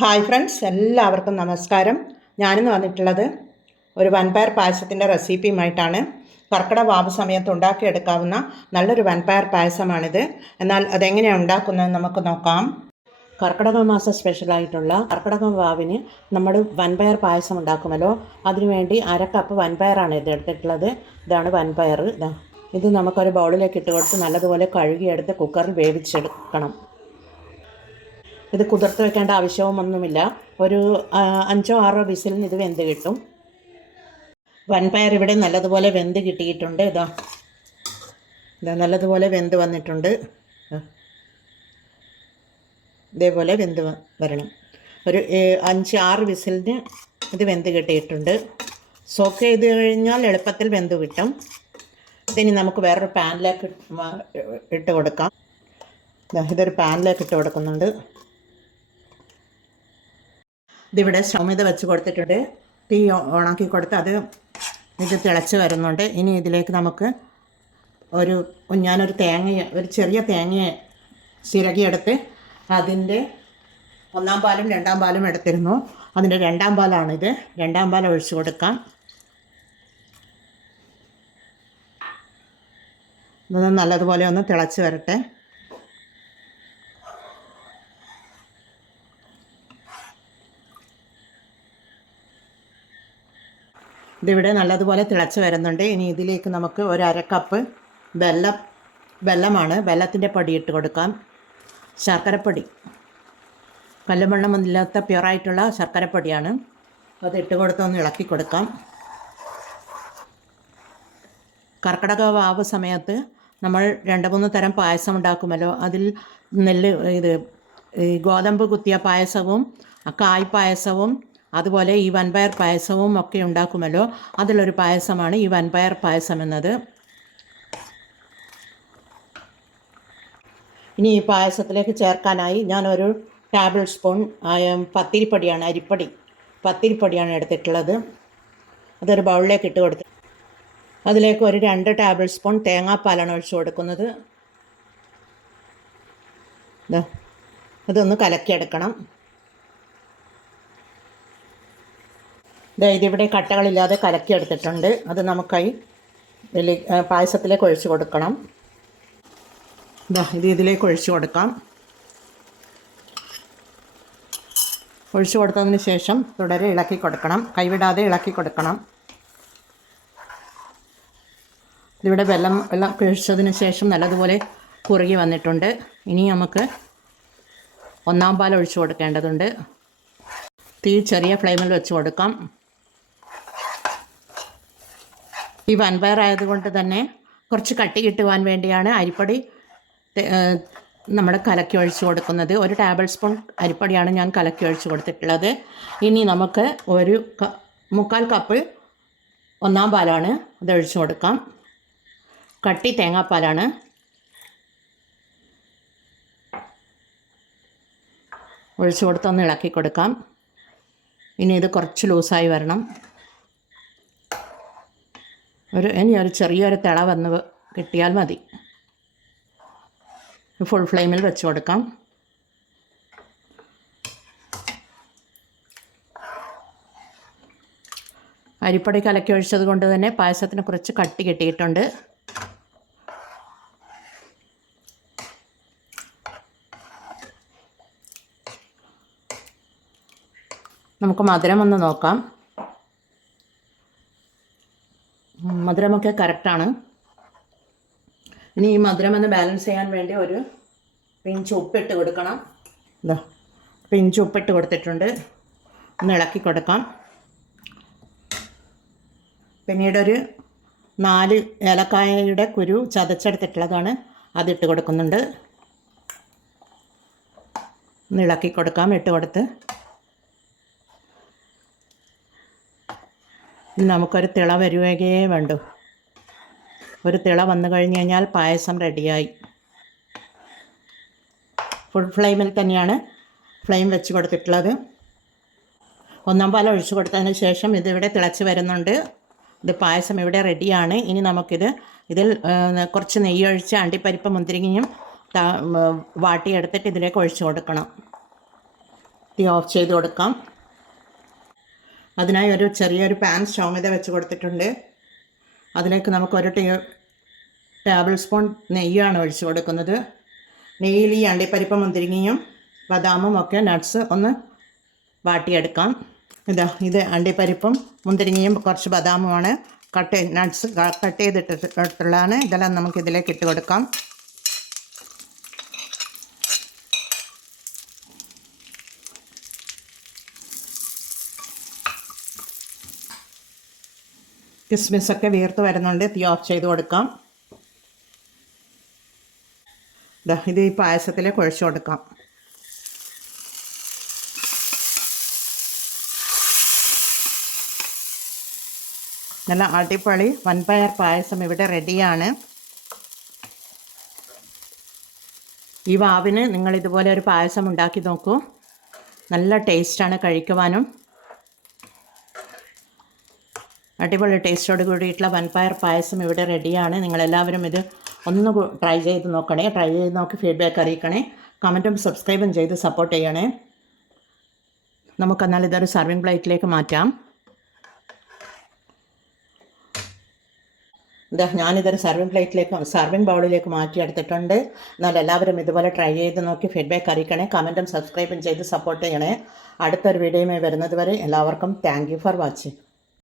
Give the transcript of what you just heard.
Hi friends, എല്ലാവർക്കും നമസ്കാരം. ഞാനിന്ന് വന്നിട്ടുള്ളത് ഒരു വൻപയർ പായസത്തിൻ്റെ റെസിപ്പിയുമായിട്ടാണ്. കർക്കിടക വാവ് സമയത്ത് ഉണ്ടാക്കിയെടുക്കാവുന്ന നല്ലൊരു വൻപയർ പായസമാണിത്. എന്നാൽ അതെങ്ങനെയാണ് ഉണ്ടാക്കുന്നത് നമുക്ക് നോക്കാം. കർക്കിടക മാസം സ്പെഷ്യലായിട്ടുള്ള കർക്കിടക വാവിന് നമ്മൾ വൻപയർ പായസം ഉണ്ടാക്കുമല്ലോ, അതിനുവേണ്ടി 1/2 കപ്പ് വൻപയറാണ് ഇത് എടുത്തിട്ടുള്ളത്. ഇതാണ് വൻപയർ. ഇത് നമുക്കൊരു ബൗളിലേക്ക് ഇട്ട് കൊടുത്ത് നല്ലതുപോലെ കഴുകിയെടുത്ത് കുക്കറിൽ വേവിച്ചെടുക്കണം. ഇത് കുതിർത്ത് വെക്കേണ്ട ആവശ്യമൊന്നുമില്ല. ഒരു 5-6 വിസിലിന് ഇത് വെന്ത് കിട്ടും. വൻപയർ ഇവിടെ നല്ലതുപോലെ വെന്ത് കിട്ടിയിട്ടുണ്ട്. ഇതാ നല്ലതുപോലെ വെന്ത് വന്നിട്ടുണ്ട്. ഇതേപോലെ വെന്ത് വരണം. ഒരു 5-6 വിസിലിന് ഇത് വെന്ത് കിട്ടിയിട്ടുണ്ട്. സോക്ക് ചെയ്ത് കഴിഞ്ഞാൽ എളുപ്പത്തിൽ വെന്ത് കിട്ടും. ഇതിനി നമുക്ക് വേറൊരു പാനിലേക്ക് ഇട്ട് കൊടുക്കാം. ഇതൊരു പാനിലേക്ക് ഇട്ട് കൊടുക്കുന്നുണ്ട്. ഇതിവിടെ സ്റ്റൗമിത വെച്ച് കൊടുത്തിട്ടുണ്ട്. തീ ഓണാക്കി കൊടുത്ത് ഇത് തിളച്ച് വരുന്നുണ്ട്. ഇനി ഇതിലേക്ക് നമുക്ക് ഞാനൊരു ചെറിയ തേങ്ങ ചിരകിയെടുത്ത് അതിൻ്റെ 1-ാം പാലും 2-ാം പാലും എടുത്തിരുന്നു. അതിൻ്റെ 2-ാം പാലാണിത്. 2-ാം പാൽ ഒഴിച്ച് കൊടുക്കാം. ഇത് നല്ലതുപോലെ ഒന്ന് തിളച്ച് വരട്ടെ. ഇതിവിടെ നല്ലതുപോലെ തിളച്ച് വരുന്നുണ്ട്. ഇനി ഇതിലേക്ക് നമുക്ക് ഒരു 1/2 കപ്പ് വെള്ളമാണ്. വെള്ളത്തിൻ്റെ പൊടി ഇട്ട് കൊടുക്കാം. ശർക്കരപ്പൊടി, കല്ലുമണ്ണമില്ലാത്ത പ്യുറായിട്ടുള്ള ശർക്കരപ്പൊടിയാണ്. അത് ഇട്ട് കൊടുത്ത് ഒന്ന് ഇളക്കി കൊടുക്കാം. കർക്കിടക വാവ് സമയത്ത് നമ്മൾ 2-3 തരം പായസം ഉണ്ടാക്കുമല്ലോ. അതിൽ ഗോതമ്പ് കുത്തിയ പായസവും കായ് പായസവും അതുപോലെ ഈ വൻപയർ പായസവും ഒക്കെ ഉണ്ടാക്കുമല്ലോ. അതിലൊരു പായസമാണ് ഈ വൻപയർ പായസം എന്നത്. ഇനി ഈ പായസത്തിലേക്ക് ചേർക്കാനായി ഞാനൊരു ടേബിൾ സ്പൂൺ പത്തിരിപ്പൊടിയാണ്, പത്തിരിപ്പൊടിയാണ് എടുത്തിട്ടുള്ളത്. അതൊരു ബൗളിലേക്ക് ഇട്ട് കൊടുത്ത് അതിലേക്ക് ഒരു 2 ടേബിൾ സ്പൂൺ തേങ്ങാപ്പാലാണ് ഒഴിച്ചു കൊടുക്കുന്നത്. ഇതൊന്ന് കലക്കിയെടുക്കണം. ഇതിവിടെ കട്ടകളില്ലാതെ കലക്കിയെടുത്തിട്ടുണ്ട്. അത് നമുക്കായി പായസത്തിലേക്ക് ഒഴിച്ച് കൊടുക്കണം. ഇതിലേക്ക് ഒഴിച്ച് കൊടുക്കാം. ഒഴിച്ച് കൊടുത്തതിന് ശേഷം തുടരെ ഇളക്കി കൊടുക്കണം. കൈവിടാതെ ഇളക്കി കൊടുക്കണം. ഇതിവിടെ വെള്ളം ഒഴിച്ചതിന് ശേഷം നല്ലതുപോലെ കുറുകി വന്നിട്ടുണ്ട്. ഇനി നമുക്ക് 1-ാം പാൽ ഒഴിച്ച് കൊടുക്കേണ്ടതുണ്ട്. തീ ചെറിയ ഫ്ലെയിമിൽ വെച്ച് കൊടുക്കാം. ഈ വൻപയർ ആയതുകൊണ്ട് തന്നെ കുറച്ച് കട്ടി കിട്ടുവാൻ വേണ്ടിയാണ് അരിപ്പൊടി നമ്മൾ കലക്കി ഒഴിച്ച് കൊടുക്കുന്നത്. ഒരു ടേബിൾ സ്പൂൺ അരിപ്പൊടിയാണ് ഞാൻ കലക്കി ഒഴിച്ച് കൊടുത്തിട്ടുള്ളത്. ഇനി നമുക്ക് ഒരു 3/4 കപ്പ് 1-ാം പാലാണ്. അത് ഒഴിച്ച് കൊടുക്കാം. കട്ടി തേങ്ങാപ്പാലാണ്. ഒഴിച്ച് കൊടുത്തൊന്ന് ഇളക്കി കൊടുക്കാം. ഇനി ഇത് കുറച്ച് ലൂസായി വരണം. ഇനി ഒരു ചെറിയൊരു തിള വന്ന് കിട്ടിയാൽ മതി. ഫുൾ ഫ്ലെയിമിൽ വെച്ച് കൊടുക്കാം. അരിപ്പൊടി കലക്കി ഒഴിച്ചത് കൊണ്ട് തന്നെ പായസത്തിന് കുറച്ച് കട്ടി കിട്ടിയിട്ടുണ്ട്. നമുക്ക് മധുരം ഒന്ന് നോക്കാം. മധുരമൊക്കെ കറക്റ്റാണ്. ഇനി ഈ മധുരം ഒന്ന് ബാലൻസ് ചെയ്യാൻ വേണ്ടി ഒരു പിഞ്ച് ഉപ്പിട്ട് കൊടുക്കണം. പിഞ്ച് ഉപ്പിട്ട് കൊടുത്തിട്ടുണ്ട്. ഒന്ന് ഇളക്കി കൊടുക്കാം. പിന്നീടൊരു 4 ഏലക്കായയുടെ കുരു ചതച്ചെടുത്തിട്ടുള്ളതാണ്, അതിട്ട് കൊടുക്കുന്നുണ്ട്. ഒന്ന് ഇളക്കി കൊടുക്കാം. ഇട്ട് കൊടുത്ത് നമുക്കൊരു തിള വരുകയേ വേണ്ടു. ഒരു തിള വന്നു കഴിഞ്ഞ് കഴിഞ്ഞാൽ പായസം റെഡിയായി. ഫുൾ ഫ്ലെയിമിൽ തന്നെയാണ് ഫ്ലെയിം വെച്ച് കൊടുത്തിട്ടുള്ളത്. 1-ാം പാൽ ഒഴിച്ച് കൊടുത്തതിന് ശേഷം ഇതിവിടെ തിളച്ച് വരുന്നുണ്ട്. ഇത് പായസം ഇവിടെ റെഡിയാണ്. ഇനി ഇതിൽ കുറച്ച് നെയ്യൊഴിച്ച് അണ്ടിപ്പരിപ്പ് മുന്തിരിങ്ങയും വാട്ടിയെടുത്തിട്ട് ഇതിലേക്ക് ഒഴിച്ച് കൊടുക്കണം. തീ ഓഫ് ചെയ്ത് കൊടുക്കാം. അതിനായി ഒരു ചെറിയൊരു പാൻ സ്റ്റൗ മീതെ വെച്ച് കൊടുത്തിട്ടുണ്ട്. അതിലേക്ക് നമുക്കൊരു ടേബിൾ സ്പൂൺ നെയ്യാണ് ഒഴിച്ച് കൊടുക്കുന്നത്. നെയ്യിൽ ഈ അണ്ടിപ്പരിപ്പ് മുന്തിരിങ്ങയും ബദാമും ഒക്കെ നട്ട്സ് ഒന്ന് വാട്ടിയെടുക്കാം. ഇത് അണ്ടിപ്പരിപ്പും മുന്തിരിങ്ങയും കുറച്ച് ബദാമുമാണ് നട്ട്സ് കട്ട് ചെയ്തിട്ടുള്ളതാണ്. ഇതെല്ലാം നമുക്ക് ഇതിലേക്ക് ഇട്ട് കൊടുക്കാം. കിസ്മിസൊക്കെ വീർത്ത് വരുന്നുണ്ട്. തീ ഓഫ് ചെയ്ത് കൊടുക്കാം. ഇത് ഈ പായസത്തിലേക്ക് ഒഴിച്ചു കൊടുക്കാം. നല്ല അടിപൊളി വൻപയർ പായസം ഇവിടെ റെഡിയാണ്. ഈ വാവിന് നിങ്ങൾ ഇതുപോലെ ഒരു പായസം ഉണ്ടാക്കി നോക്കൂ. നല്ല ടേസ്റ്റാണ് കഴിക്കുവാനും. അടിപൊളി ടേസ്റ്റോട് കൂടിയിട്ടുള്ള വൻപയർ പായസം ഇവിടെ റെഡിയാണ്. നിങ്ങളെല്ലാവരും ഇത് ഒന്ന് ട്രൈ ചെയ്ത് നോക്കണേ. ട്രൈ ചെയ്ത് നോക്കി ഫീഡ്ബാക്ക് അറിയിക്കണേ. കമൻറ്റും സബ്സ്ക്രൈബും ചെയ്ത് സപ്പോർട്ട് ചെയ്യണേ. നമുക്കെന്നാൽ ഇതൊരു സർവിങ് പ്ലേറ്റിലേക്ക് മാറ്റാം. ഞാനിതൊരു സർവിങ് ബൗളിലേക്ക് മാറ്റിയെടുത്തിട്ടുണ്ട്. എന്നാൽ എല്ലാവരും ഇതുപോലെ ട്രൈ ചെയ്ത് നോക്കി ഫീഡ്ബാക്ക് അറിയിക്കണേ. കമൻറ്റും സബ്സ്ക്രൈബും ചെയ്ത് സപ്പോർട്ട് ചെയ്യണേ. അടുത്തൊരു വീഡിയോയുമായി വരുന്നത് വരെ എല്ലാവർക്കും താങ്ക് യു ഫോർ വാച്ചിങ്.